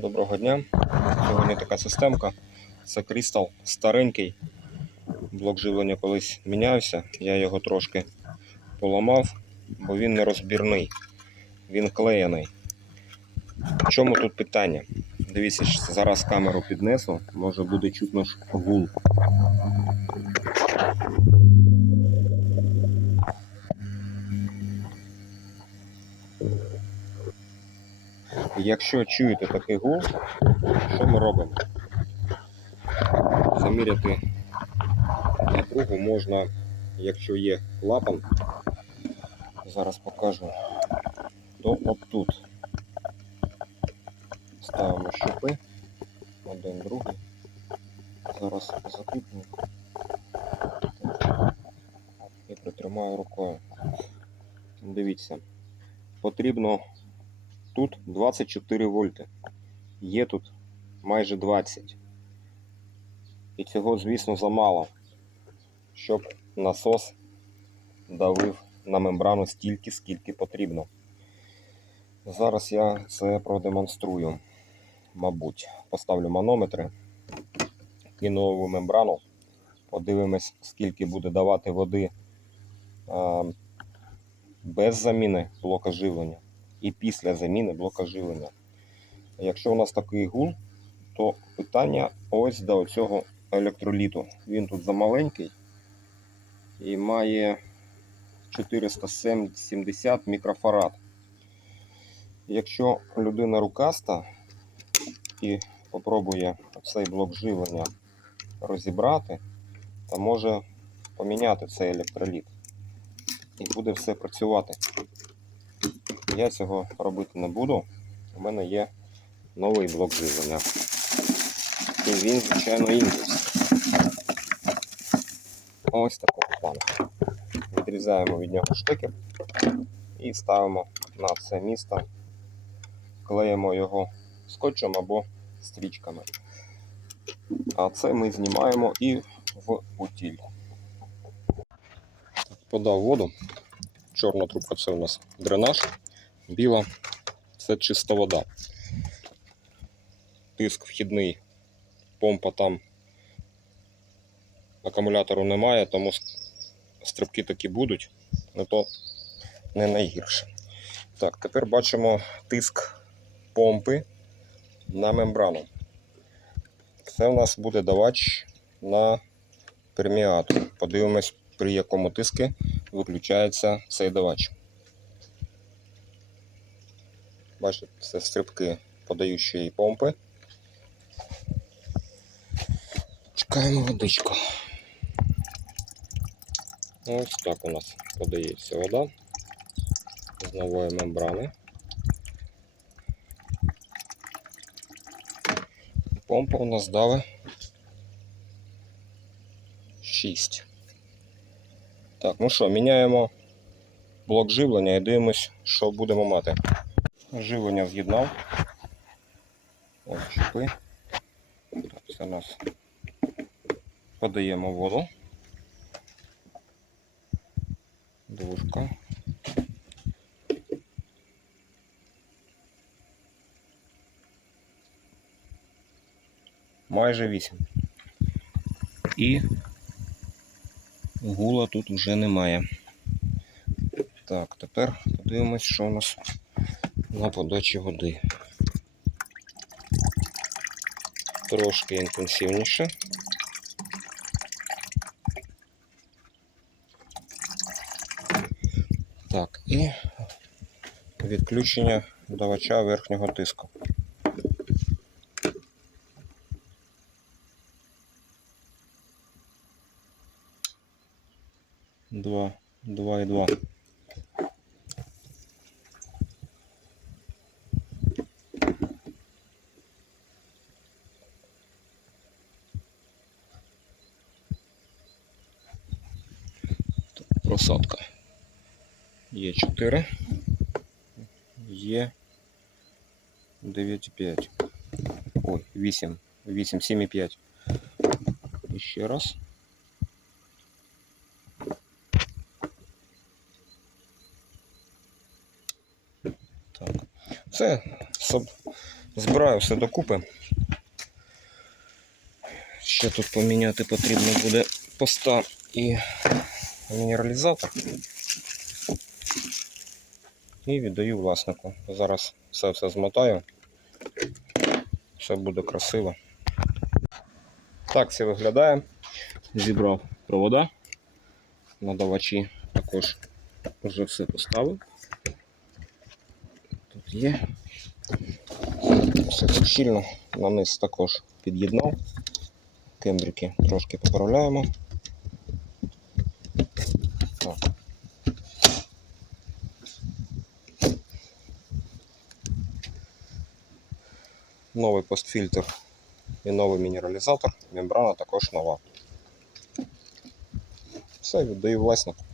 Доброго дня. Сьогодні така системка. Це Crystal старенький. Блок живлення колись мінявся. Я його трошки поламав, бо він не розбірний. Він клеєний. В чому тут питання? Дивіться, зараз камеру піднесу, може буде чутно гул. Якщо чуєте такий гул, що ми робимо? Заміряти напругу можна, якщо є клапан, зараз покажу, то от тут. Ставимо щупи, один другий. Зараз закріплю і притримаю рукою. Дивіться, потрібно тут 24 вольти. Є тут майже 20. І цього, звісно, замало, щоб насос давив на мембрану стільки, скільки потрібно. Зараз я це продемонструю. Мабуть, поставлю манометри, кину нову мембрану, подивимось, скільки буде давати води без заміни блока живлення і після заміни блока живлення. Якщо у нас такий гул, то питання ось до цього електроліту. Він тут замаленький і має 470 мікрофарад. Якщо людина рукаста і попробує цей блок живлення розібрати, то може поміняти цей електроліт і буде все працювати. Я цього робити не буду. У мене є новий блок живлення. І він, звичайно, імпульс. Ось такого плану. Відрізаємо від нього штики і ставимо на це місто, клеїмо його скотчем або стрічками. А це ми знімаємо і в утіль. Подав воду. Чорна трубка це у нас дренаж, біла це чиста вода. Тиск вхідний, помпа там акумулятору немає, тому стрибки такі будуть, але то не найгірше. Так, тепер бачимо тиск помпи на мембрану. Це у нас буде давач на перміатор. Подивимось, при якому тиску виключається цей давач. Бачите, це стрибки подаючої помпи. Чекаємо водичку. Ось так у нас подається вода з нової мембрани. Помпа у нас дала 6. Так, ну що, міняємо блок живлення і дивимось, що будемо мати. Живлення з'єднав. Ось щупи. Так, це у нас подаємо воду. Двушка. Майже 8. І гула тут вже немає. Так, тепер подивимось, що у нас на подачі води. Трошки інтенсивніше. Так, і відключення давача верхнього тиску. Два, два і два. Просадка. Є 4. Є 9,5. Ой, 8. 8, 7,5. І ще раз. Так. Соб- Збираю все докупи. Ще тут поміняти потрібно буде поста і мінералізатор. І віддаю власнику. Зараз все все змотаю. Все буде красиво. Так це виглядає. Зібрав провода. Надавачі також вже все поставив. Тут є. Все тут щільно. На низ також під'єднав. Кембрики трошки поправляємо. Новий постфільтр і новий мінералізатор. Мембрана також нова. Все, віддаю власнику.